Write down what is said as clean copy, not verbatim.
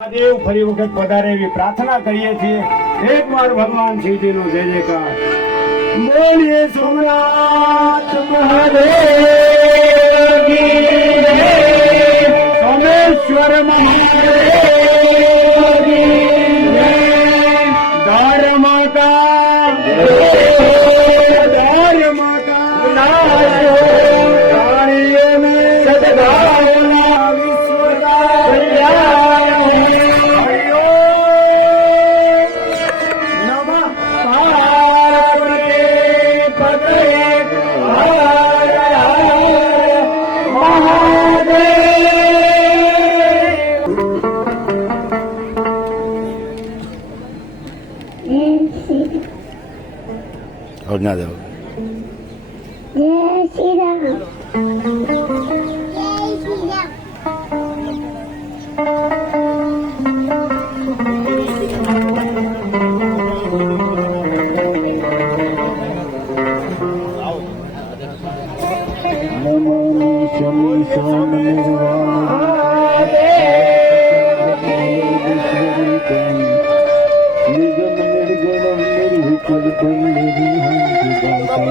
મહાદેવ ફરી વખત પધારે એવી પ્રાર્થના કરીએ છીએ। એકવાર ભગવાન શિવજીનો જય જયકાર બોલીએ। સોમનાથ મહાદેવ કી જય, સોમેશ્વર મહાદેવ કી જય, દ્વારમાતા और ना दो जय श्री राम। जय श्री राम। नमामि शमीशान निर्गम निर्गुणम निर्विकल्पम निर्विहंसि दाता